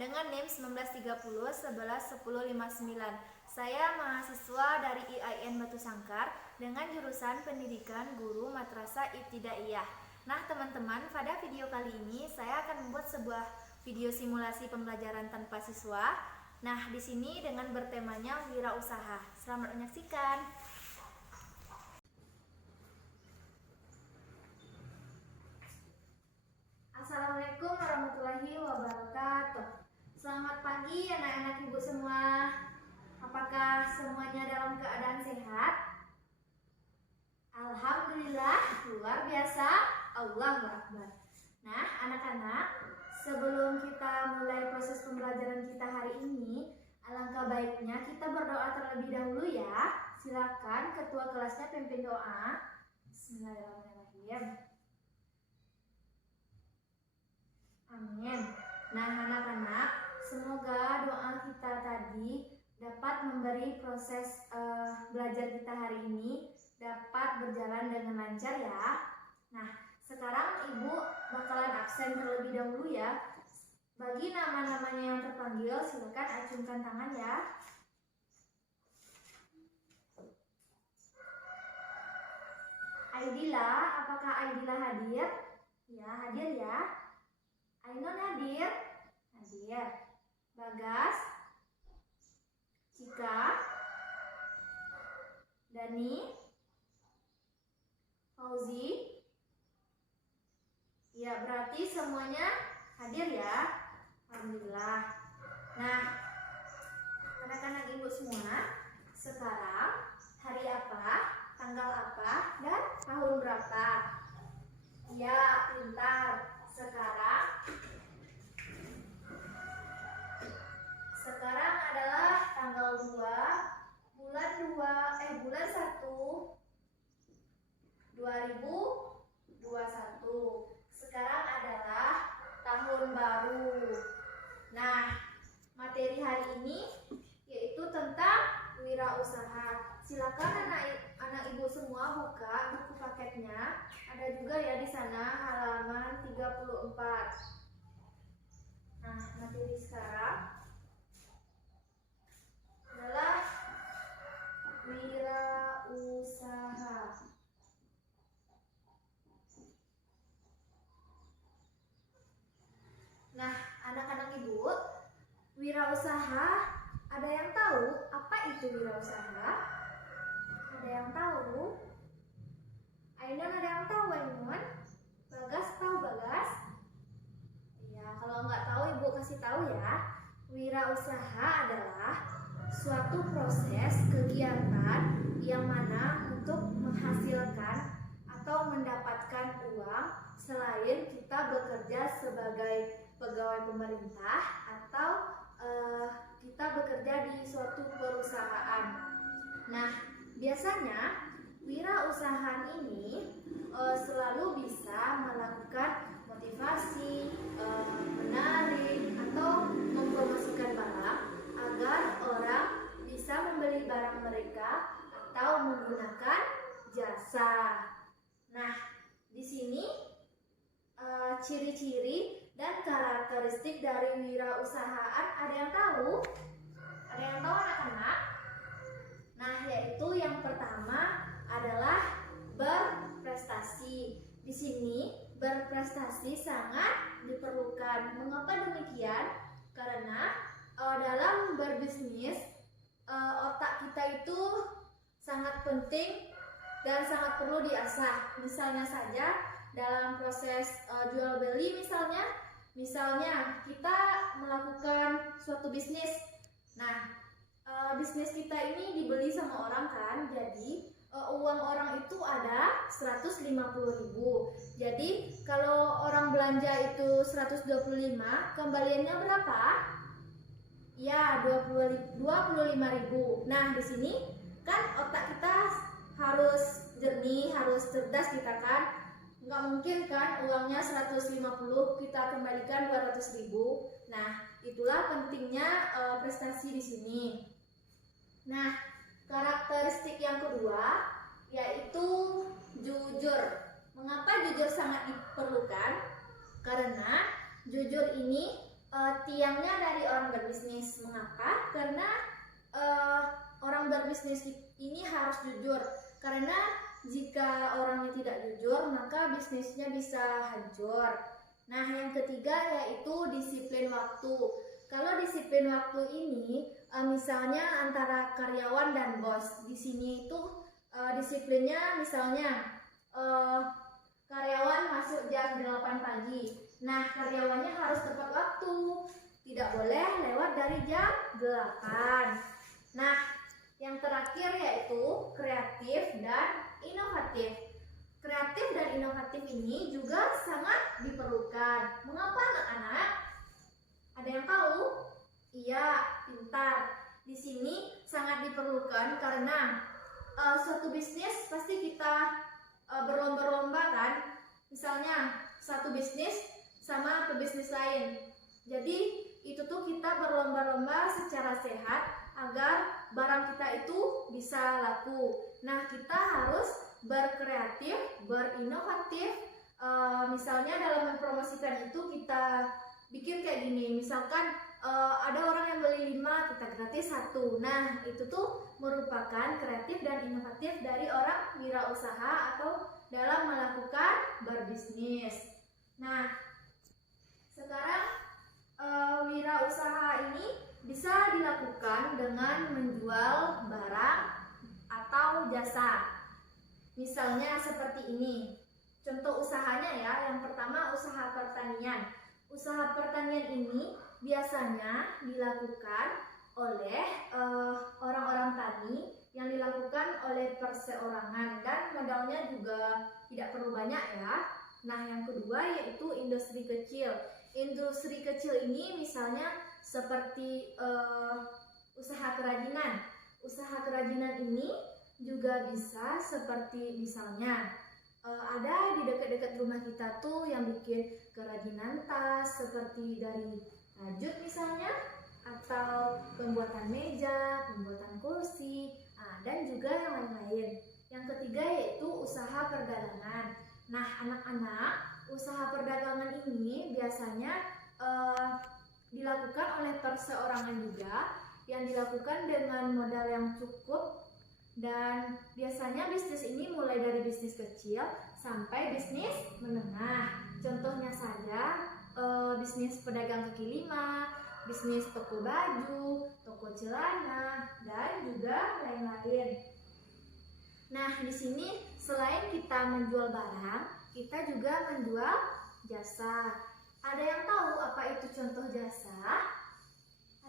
dengan NIM 1930-11-1059. Saya mahasiswa dari IAIN Batu Sangkar dengan jurusan Pendidikan Guru Madrasah Ibtidaiyah. Nah teman-teman, pada video kali ini saya akan membuat sebuah video simulasi pembelajaran tanpa siswa. Nah di sini dengan bertemanya wirausaha. Selamat menyaksikan. Assalamualaikum warahmatullahi wabarakatuh. Selamat pagi anak-anak ibu semua. Apakah semuanya dalam keadaan sehat? Alhamdulillah, luar biasa. Allahu Akbar. Nah anak-anak, sebelum kita mulai proses pembelajaran kita hari ini, alangkah baiknya kita berdoa terlebih dahulu ya. Silakan ketua kelasnya pimpin doa. Bismillahirrahmanirrahim. Amin. Nah anak-anak, semoga doa kita tadi dapat memberi proses belajar kita hari ini dapat berjalan dengan lancar ya. Nah sekarang ibu bakalan absen terlebih dahulu ya. Bagi nama-namanya yang terpanggil silakan acungkan tangan ya. Aidila, apakah Aidila hadir? Ya hadir ya. Ainun hadir? Hadir. Bagas? Cika? Dani? Fauzi? Ya berarti semuanya hadir ya. Alhamdulillah. Nah anak-anak ibu semua, sekarang hari apa, tanggal apa, dan tahun berapa? Ya pintar. Sekarang adalah tanggal 2 bulan 1 2021. Sekarang adalah tahun baru. Nah, materi hari ini yaitu tentang wirausaha. Silakan anak ibu semua buka buku paketnya. Ada juga ya di sana halaman 34. Nah, materi sekarang adalah wirausaha. Nah, anak-anak ibu, wirausaha, ada yang tahu apa itu wirausaha? Ada yang tahu? Ainun ada yang tahu Ainun? Bagas tahu Bagas? Ya, kalau nggak tahu ibu kasih tahu ya. Wirausaha adalah suatu proses kegiatan yang mana untuk menghasilkan atau mendapatkan uang selain kita bekerja sebagai pegawai pemerintah atau kita bekerja di suatu perusahaan. Nah, biasanya wirausahaan ini selalu bisa melakukan motivasi, menarik atau mempromosikan barang agar orang bisa membeli barang mereka atau menggunakan jasa. Nah, di sini ciri-ciri dan karakteristik dari wirausahaan ada yang tahu? Ada yang tahu anak-anak? Nah, yaitu yang pertama adalah berprestasi. Di sini berprestasi sangat diperlukan. Mengapa demikian? Karena dalam berbisnis otak kita itu sangat penting dan sangat perlu diasah. Misalnya saja dalam proses jual beli misalnya kita melakukan suatu bisnis. Nah, bisnis kita ini dibeli sama orang kan, jadi uang orang itu ada 150.000. Jadi kalau orang belanja itu 125, kembaliannya berapa? Ya 25.000. Nah di sini kan otak kita harus jernih, harus cerdas kita kan. Nggak mungkin kan uangnya 150 kita kembalikan 200.000. Nah itulah pentingnya prestasi di sini. Nah, karakteristik yang kedua yaitu jujur. Mengapa jujur sangat diperlukan? Karena jujur ini tiangnya dari orang berbisnis. Mengapa? Karena orang berbisnis ini harus jujur. Karena jika orangnya tidak jujur, maka bisnisnya bisa hancur. Nah, yang ketiga yaitu disiplin waktu. Kalau disiplin waktu ini, misalnya antara karyawan dan bos, di sini itu disiplinnya misalnya karyawan masuk jam 8 pagi. Nah, karyawannya harus tepat waktu. Tidak boleh lewat dari jam 8. Nah, yang terakhir yaitu kreatif dan inovatif. Kreatif dan inovatif ini juga sangat diperlukan. Mengapa anak-anak? Ada yang tahu? Iya, pintar. Di sini sangat diperlukan karena suatu bisnis pasti kita berlomba-lomba kan. Misalnya satu bisnis sama pebisnis lain. Jadi itu tuh kita berlomba-lomba secara sehat agar barang kita itu bisa laku. Nah, kita harus berkreatif, berinovatif. Misalnya dalam mempromosikan itu kita bikin kayak gini. Misalkan ada orang yang beli 5, kita gratis 1. Nah, itu tuh merupakan kreatif dan inovatif dari orang wirausaha atau dalam melakukan berbisnis. Nah, sekarang wirausaha ini bisa dilakukan dengan menjual barang atau jasa. Misalnya seperti ini. Contoh usahanya ya, yang pertama usaha pertanian. Usaha pertanian ini biasanya dilakukan oleh orang-orang tani yang dilakukan oleh perseorangan dan modalnya juga tidak perlu banyak ya. Nah, yang kedua yaitu industri kecil. Industri kecil ini misalnya seperti usaha kerajinan. Usaha kerajinan ini juga bisa seperti misalnya ada di dekat-dekat rumah kita tuh yang bikin kerajinan tas seperti dari rajut misalnya, atau pembuatan meja, pembuatan kursi, dan juga yang lain-lain. Yang ketiga yaitu usaha perdagangan. Nah, anak-anak, usaha perdagangan ini biasanya dilakukan oleh perseorangan juga, yang dilakukan dengan modal yang cukup, dan biasanya bisnis ini mulai dari bisnis kecil sampai bisnis menengah. Contohnya saja bisnis pedagang kaki lima, bisnis toko baju, toko celana, dan juga lain-lain. Nah, di sini selain kita menjual barang, kita juga menjual jasa. Ada yang tahu apa itu contoh jasa?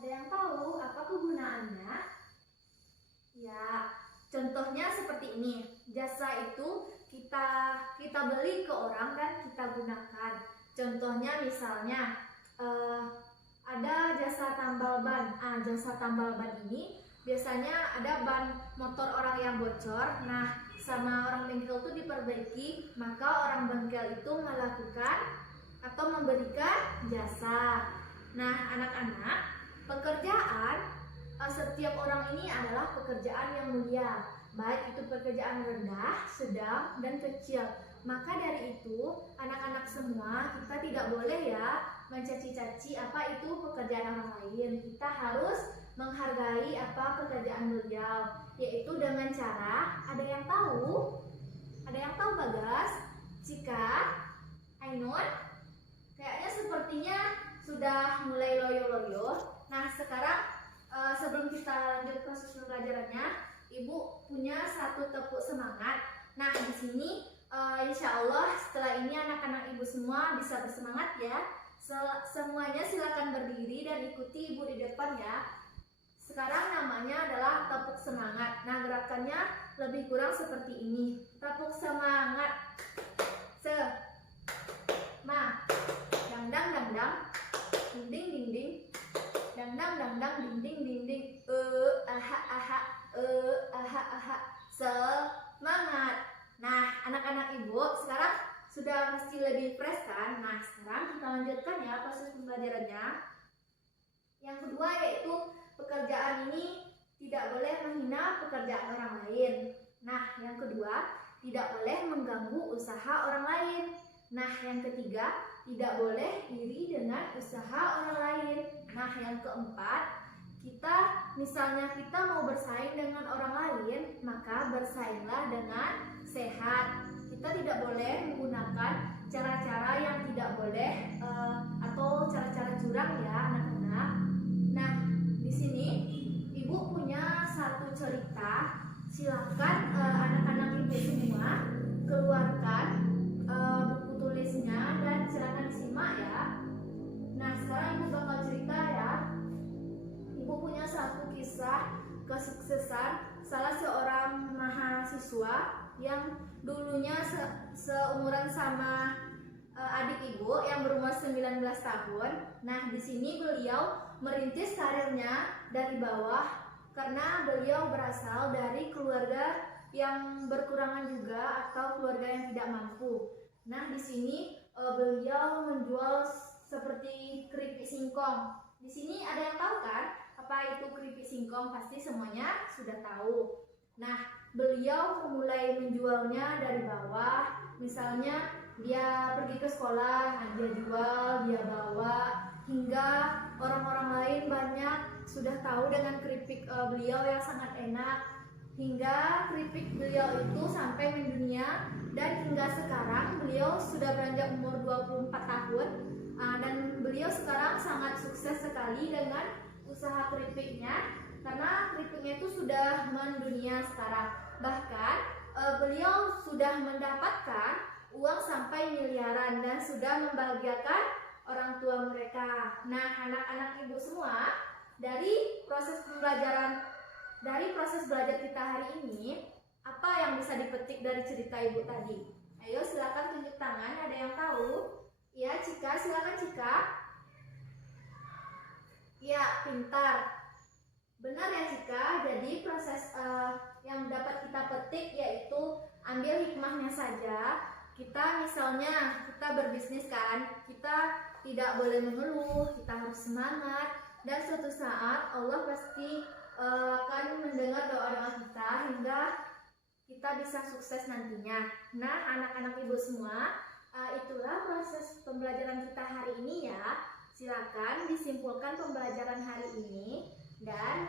Ada yang tahu apa kegunaannya? Ya, contohnya seperti ini. Jasa itu kita beli ke orang dan kita gunakan. Contohnya misalnya ada jasa tambal ban. Jasa tambal ban ini biasanya ada ban motor orang yang bocor. Nah, sama orang bengkel itu diperbaiki, maka orang bengkel itu melakukan atau memberikan jasa. Nah, anak-anak, pekerjaan setiap orang ini adalah pekerjaan yang mulia, baik itu pekerjaan rendah, sedang, dan kecil. Maka dari itu, anak-anak semua, kita tidak boleh ya mencaci-caci apa itu pekerjaan orang lain. Kita harus menghargai apa pekerjaan beliau, yaitu dengan cara, ada yang tahu? Ada yang tahu, Bagas? Cika? Ainun? Kayaknya sepertinya sudah mulai loyo-loyo. Nah, sekarang sebelum kita lanjut proses pembelajarannya, Ibu punya satu tepuk semangat. Nah, di sini insya Allah setelah ini anak-anak Ibu semua bisa bersemangat ya. Semuanya silakan berdiri dan ikuti Ibu di depan ya. Sekarang namanya adalah tepuk semangat. Nah, gerakannya lebih kurang seperti ini. Tepuk semangat. Dang dang dang, ding ding ding, dang dang dang dang, ding ding ding ding. Aha aha, aha aha. Semangat. Nah, anak-anak Ibu sekarang sudah mesti lebih fresh kan? Nah, sekarang kita lanjutkan ya proses pembelajarannya. Yang kedua yaitu pekerjaan ini tidak boleh menghina pekerjaan orang lain. Nah, yang kedua, tidak boleh mengganggu usaha orang lain. Nah, yang ketiga, tidak boleh iri dengan usaha orang lain. Nah, yang keempat, kita mau bersaing dengan orang lain, maka bersainglah dengan sehat. Kita tidak boleh menggunakan cara-cara yang tidak boleh atau cara-cara curang ya, anak-anak. Nah, di sini Ibu punya satu cerita. Silakan anak-anak Ibu semua keluarkan buku tulisnya dan silakan disimak ya. Nah, sekarang Ibu bakal cerita ya. Ibu punya satu kisah kesuksesan salah seorang mahasiswa yang dulunya seumuran sama adik Ibu yang berumur 19 tahun. Nah, di sini beliau merintis karirnya dari bawah karena beliau berasal dari keluarga yang berkurangan juga atau keluarga yang tidak mampu. Nah, di sini beliau menjual seperti keripik singkong. Di sini ada yang tahu kan apa itu keripik singkong? Pasti semuanya sudah tahu. Nah, beliau mulai menjualnya dari bawah. Misalnya dia pergi ke sekolah, dia jual, dia bawa, hingga orang-orang lain banyak sudah tahu dengan keripik beliau yang sangat enak, hingga keripik beliau itu sampai mendunia. Dan hingga sekarang beliau sudah beranjak umur 24 tahun dan beliau sekarang sangat sukses sekali dengan usaha keripiknya karena keripiknya itu sudah mendunia sekarang. Bahkan beliau sudah mendapatkan uang sampai miliaran dan sudah membahagiakan orang tua mereka. Nah, anak-anak Ibu semua, dari proses belajar kita hari ini, apa yang bisa dipetik dari cerita Ibu tadi? Ayo silakan tunjuk tangan, ada yang tahu? Ya, Cika, silakan Cika. Ya, pintar. Benar ya Cika, jadi proses yang dapat kita petik yaitu ambil hikmahnya saja. Kita misalnya kita berbisnis kan, kita tidak boleh mengeluh, kita harus semangat dan suatu saat Allah pasti akan mendengar doa-doa kita hingga kita bisa sukses nantinya. Nah, anak-anak Ibu semua, itulah proses pembelajaran kita hari ini ya. Silakan disimpulkan pembelajaran hari ini dan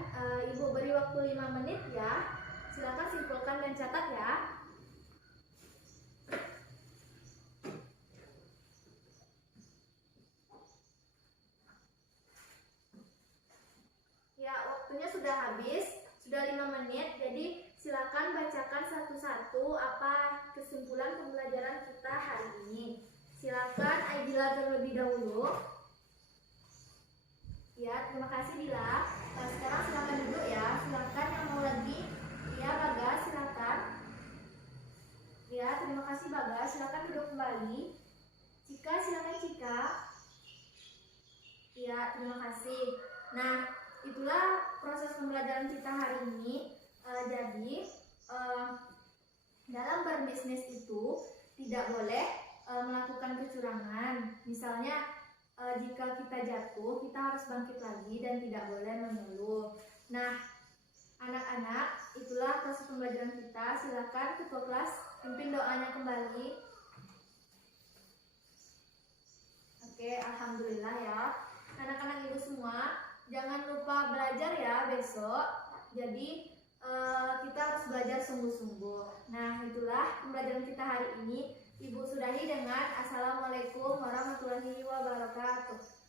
Ibu beri waktu 5 menit ya. Silakan simpulkan dan catat ya. Ya, waktunya sudah habis, sudah 5 menit. Jadi silakan bacakan satu-satu apa kesimpulan pembelajaran kita hari ini. Silakan Aidila terlebih dahulu. Ya, terima kasih Dila. Sekarang silakan duduk ya. Silakan yang mau lagi. Ya, Bagas silakan. Ya, terima kasih Bagas. Silakan duduk kembali. Cika, silakan Cika. Ya, terima kasih. Nah, itulah proses pembelajaran kita hari ini. Jadi dalam berbisnis itu tidak boleh melakukan kecurangan. Misalnya jika kita jatuh, kita harus bangkit lagi dan tidak boleh mengeluh. Nah, anak-anak, itulah proses pembelajaran kita. Silakan ketua kelas pimpin doanya kembali. Oke, alhamdulillah ya. Anak-anak Ibu semua, jangan lupa belajar ya besok. Jadi kita harus belajar sungguh-sungguh. Nah, itulah pembelajaran kita hari ini. Ibu sudahi dengan Assalamualaikum warahmatullahi wabarakatuh.